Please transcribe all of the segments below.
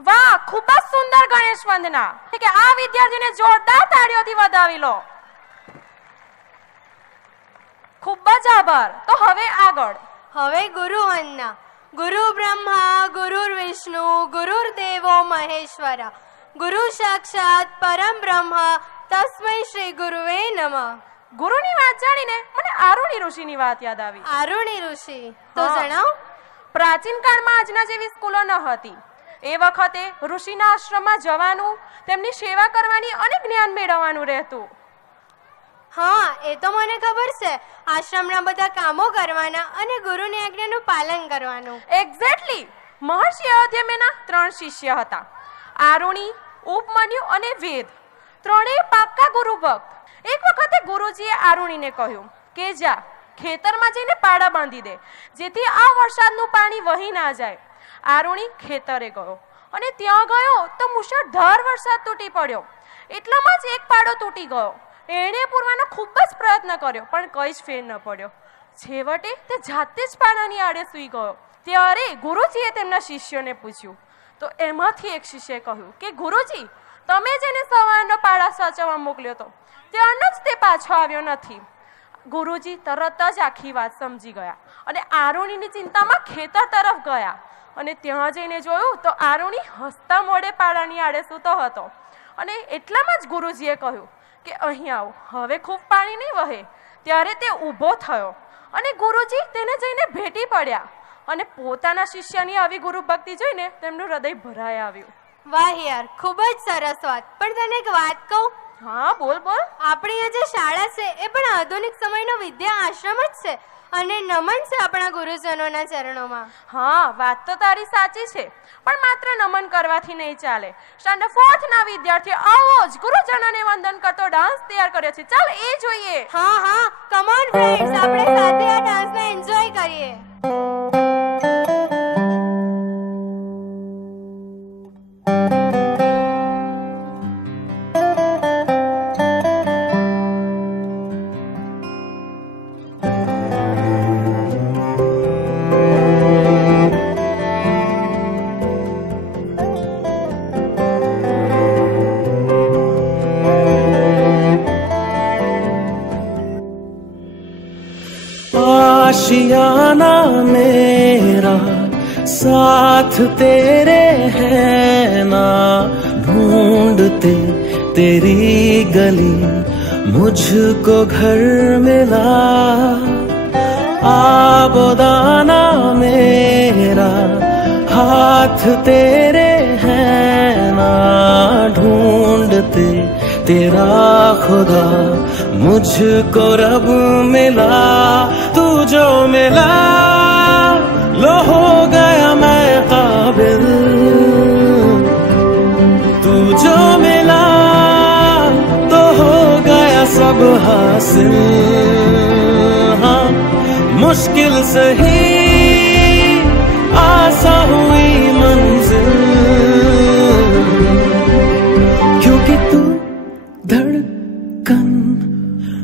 વાહ ખૂબ જ સુંદર ગણેશ વંદના. કે આ વિદ્યાર્થીને જોરદાર તાળીઓથી વધાવી લો. ખૂબ જ આભાર. તો હવે આગળ. હવે ગુરુ વંદના. ગુરુ બ્રહ્મા ગુરુ વિષ્ણુ ગુરુર દેવો મહેશ્વર. ગુરુ સાક્ષાત પરમ બ્રહ્મ. તસ્મૈ શ્રી ગુરુવે નમઃ. ગુરુની વાત જાણીને મને આરુણી ઋષિની વાત યાદ આવી. આરુણી ઋષિ. તો જણાવ. પ્રાચીન કાળમાં આજના જેવી સ્કૂલો ન હતી. એ વખતે ઋષિના આશ્રમમાં જવાનું તેમની સેવા કરવાની અને જ્ઞાન મેળવવાનું રહેતું. હા એ તો મને ખબર છે. આશ્રમના બધા કામો કરવાના અને ગુરુની આજ્ઞાનું પાલન કરવાનું. એક્ઝેક્ટલી મહર્ષિ અયોધ્યમેના ત્રણ શિષ્ય હતા. આરુણી ઉપમન્યુ અને વેદ. ત્રણેય પાક્કા ગુરુ ભક્ત. એક વખતે ગુરુજીએ આરુણીને કહ્યું કે જા ખેતરમાં જઈને પાડા બાંધી દે જેથી આ વરસાદનું પાણી વહી ના જાય. આરુણી ખેતરે ગયો. અને ત્યાં ગયો તો મુશળધાર વરસાદ તૂટી પડ્યો. એટલામાં જ એક પાડો તૂટી ગયો. એણે પૂરવાનો ખૂબ જ પ્રયત્ન કર્યો, પણ કંઈ જ ફેર ન પડ્યો. છેવટે તે જાતે જ પાડાની આડે સૂઈ ગયો. ત્યારે ગુરુજીએ તેમના શિષ્યોને પૂછ્યું, તો એમાંથી એક શિષ્યએ કહ્યું કે, ગુરુજી, તમે જેને સવારનો પાડા સાચવવા મોકલ્યો હતો ત્યારનો જ તે પાછો આવ્યો નથી. ગુરુજી તરત જ આખી વાત સમજી ગયા અને આરુણીની ચિંતામાં ખેતર તરફ ગયા. અને ત્યાં જઈને જોયું તો આરુણી હસતા મોડે પાડાની આડે સૂતો હતો. અને એટલામાં જ ગુરુજીએ કહ્યું કે અહીં આવો હવે ખૂબ પાણી નહીં વહે. ત્યારે તે ઊભો થયો અને ગુરુજી તેને જઈને ભેટી પડ્યા અને પોતાના શિષ્યની આવી ગુરુ ભક્તિ જોઈને તેમનું હૃદય ભરાઈ આવ્યું. વાહ યાર ખૂબ જ સરસ વાત. પણ તને એક વાત કહું? હા બોલ બોલ. આપણી આ જે શાળા છે એ પણ આધુનિક સમયનો વિદ્યા આશ્રમ જ છે. અને નમન છે આપણા ગુરુજનોના ચરણોમાં. હા વાત તો તારી સાચી છે પણ માત્ર નમન કરવાથી નહીં ચાલે. સ્ટાન્ડર્ડ ફોર્થ ના વિદ્યાર્થીઓ આવો જ ગુરુજનોને વંદન કરતો ડાન્સ તૈયાર કર્યો છે. ચાલ એ જોઈએ. હા હા કમોન ફ્રેન્ડ્સ આપણે સાથે આ ડાન્સને એન્જોય કરીએ. आशियाना मेरा साथ तेरे है ना, ढूंढते तेरी गली, मुझको घर मिला। आबोदाना मेरा हाथ तेरे है ना, ढूंढते तेरा खुदा मुझको रब मिला, तू जो मिला। लो हो गया मैं काबिल। तू जो मिला तो हो गया सब हासिल। हाँ मुश्किल सही आसा हुई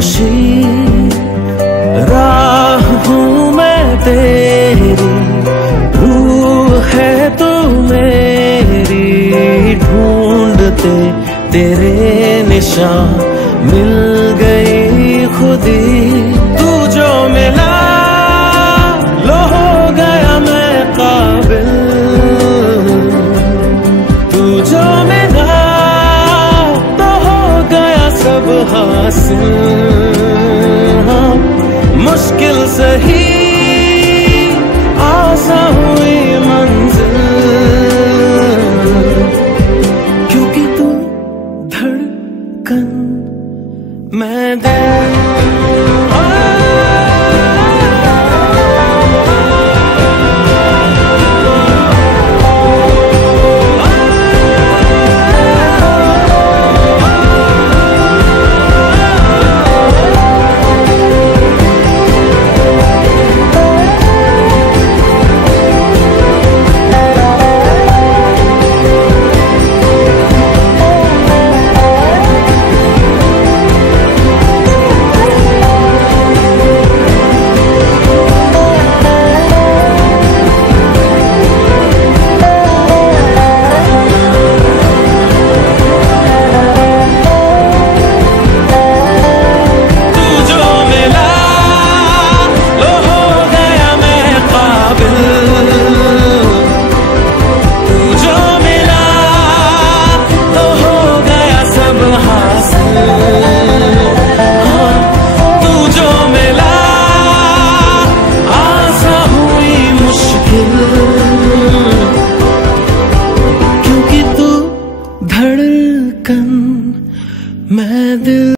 खुशी राह हूँ मैं तेरी रूह है तू मेरी ढूंढते तेरे निशान मिल गई खुदी सब हासिल हाँ, मुश्किल सही